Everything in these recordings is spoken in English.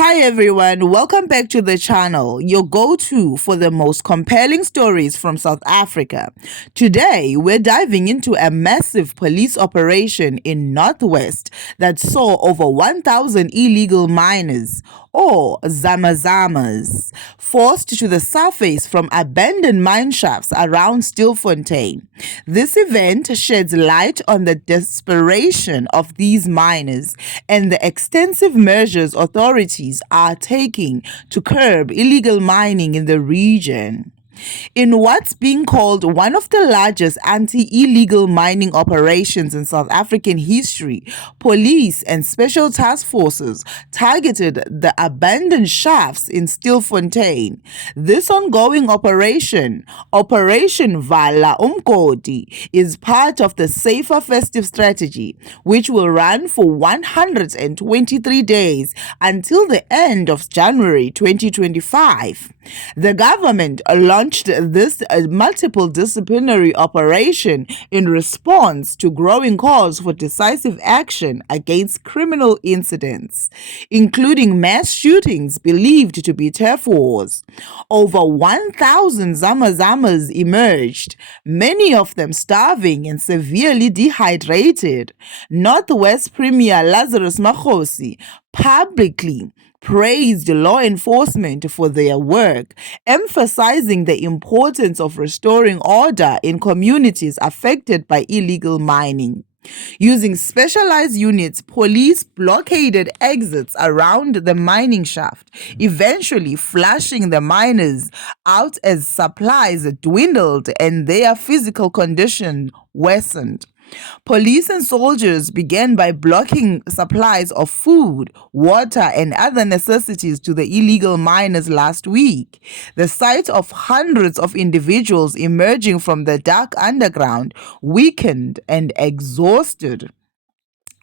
Hi everyone, welcome back to the channel, your go-to for the most compelling stories from South Africa. Today, we're diving into a massive police operation in Northwest that saw over 1,000 illegal miners, or zamazamas, forced to the surface from abandoned mine shafts around Stilfontein. This event sheds light on the desperation of these miners and the extensive measures authorities are taking to curb illegal mining in the region. In what's being called one of the largest anti-illegal mining operations in South African history, police and special task forces targeted the abandoned shafts in Stilfontein. This ongoing operation, Operation Vala Umgodi, is part of the Safer Festive strategy, which will run for 123 days until the end of January 2025. The government launched this multiple disciplinary operation in response to growing calls for decisive action against criminal incidents, including mass shootings believed to be turf wars. Over 1,000 zamazamas emerged, many of them starving and severely dehydrated. Northwest Premier Lazarus Makhosi publicly praised law enforcement for their work, emphasizing the importance of restoring order in communities affected by illegal mining. Using specialized units, police blockaded exits around the mining shaft, eventually flushing the miners out as supplies dwindled and their physical condition worsened. Police and soldiers began by blocking supplies of food, water, and other necessities to the illegal miners last week. The sight of hundreds of individuals emerging from the dark underground, weakened and exhausted,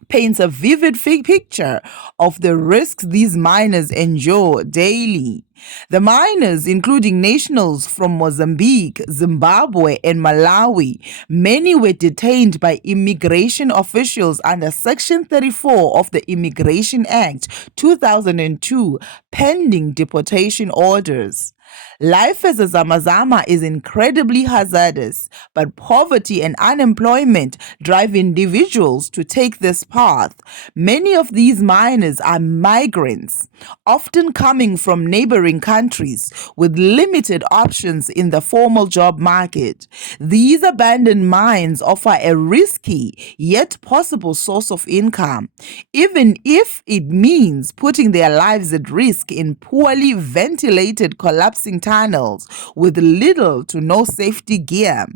paints a vivid picture of the risks these miners endure daily. The miners, including nationals from Mozambique, Zimbabwe, and Malawi, many were detained by immigration officials under Section 34 of the Immigration Act 2002, pending deportation orders. Life as a zamazama is incredibly hazardous, but poverty and unemployment drive individuals to take this path. Many of these miners are migrants, often coming from neighboring countries with limited options in the formal job market. These abandoned mines offer a risky yet possible source of income, even if it means putting their lives at risk in poorly ventilated, collapsing tunnels with little to no safety gear.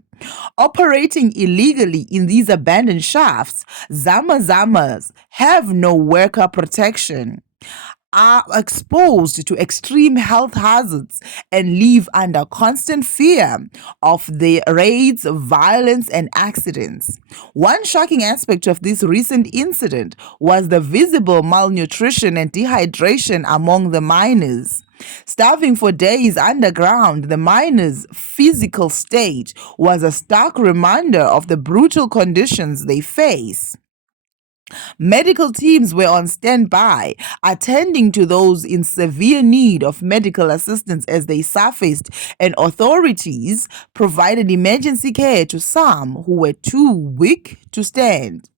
Operating illegally in these abandoned shafts, zamazamas have no worker protection, are exposed to extreme health hazards, and live under constant fear of the raids, violence, and accidents. One shocking aspect of this recent incident was the visible malnutrition and dehydration among the miners. Starving for days underground, the miners' physical state was a stark reminder of the brutal conditions they face. Medical teams were on standby, attending to those in severe need of medical assistance as they surfaced, and authorities provided emergency care to some who were too weak to stand.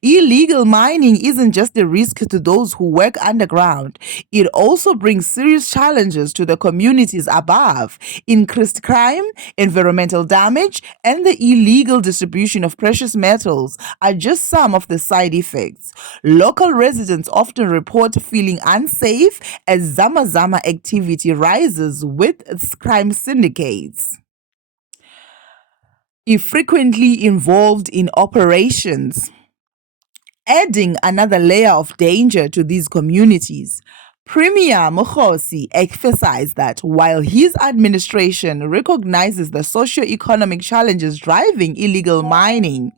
Illegal mining isn't just a risk to those who work underground. It also brings serious challenges to the communities above. Increased crime, environmental damage, and the illegal distribution of precious metals are just some of the side effects. Local residents often report feeling unsafe as zamazama activity rises with crime syndicates frequently involved in operations, adding another layer of danger to these communities. Premier Mokhosi emphasized that while his administration recognizes the socio-economic challenges driving illegal mining,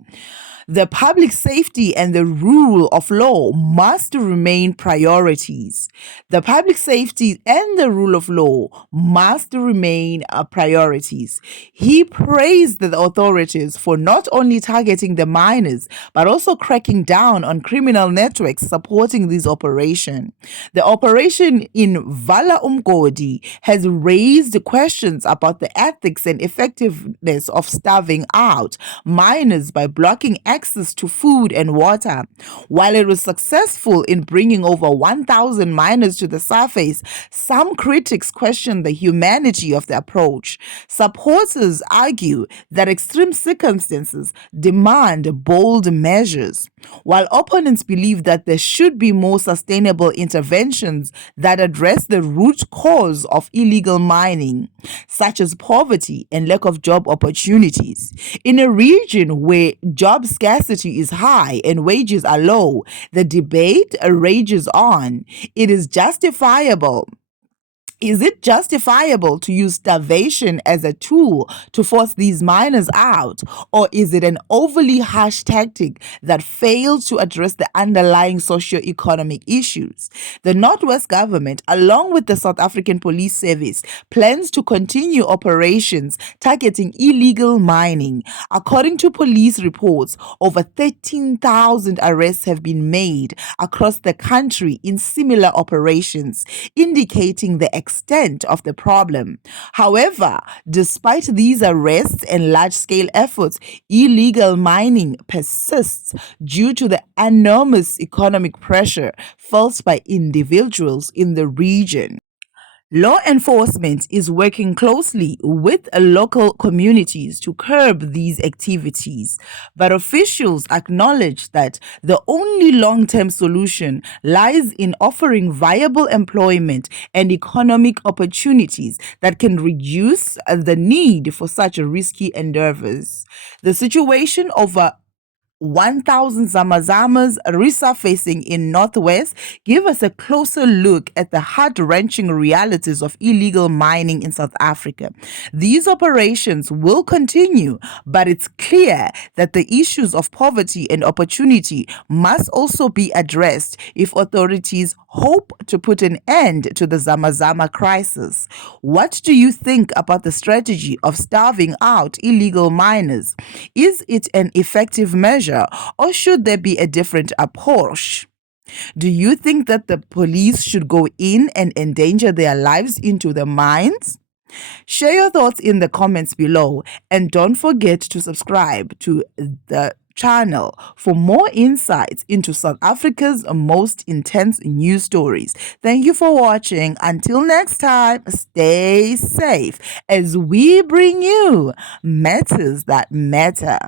The public safety and the rule of law must remain priorities. The public safety and the rule of law must remain priorities. He praised the authorities for not only targeting the miners, but also cracking down on criminal networks supporting this operation. The operation in Vala Umgodi has raised questions about the ethics and effectiveness of starving out miners by blocking access to food and water. While it was successful in bringing over 1,000 miners to the surface, some critics question the humanity of the approach. Supporters argue that extreme circumstances demand bold measures, while opponents believe that there should be more sustainable interventions that address the root cause of illegal mining, such as poverty and lack of job opportunities. In a region where job scarcity is high and wages are low, the debate rages on. It is justifiable. Is it justifiable to use starvation as a tool to force these miners out? Or is it an overly harsh tactic that fails to address the underlying socio-economic issues? The Northwest government, along with the South African Police Service, plans to continue operations targeting illegal mining. According to police reports, over 13,000 arrests have been made across the country in similar operations, indicating the extent of the problem. However, despite these arrests and large-scale efforts, illegal mining persists due to the enormous economic pressure felt by individuals in the region. Law enforcement is working closely with local communities to curb these activities, but officials acknowledge that the only long-term solution lies in offering viable employment and economic opportunities that can reduce the need for such risky endeavors. The situation over 1,000 Zamazamas resurfacing in Northwest give us a closer look at the heart-wrenching realities of illegal mining in South Africa. These operations will continue, but it's clear that the issues of poverty and opportunity must also be addressed if authorities hope to put an end to the Zamazama crisis. What do you think about the strategy of starving out illegal miners? Is it an effective measure, or should there be a different approach? Do you think that the police should go in and endanger their lives into the mines? Share your thoughts in the comments below, and don't forget to subscribe to the channel for more insights into South Africa's most intense news stories. Thank you for watching. Until next time, stay safe as we bring you matters that matter.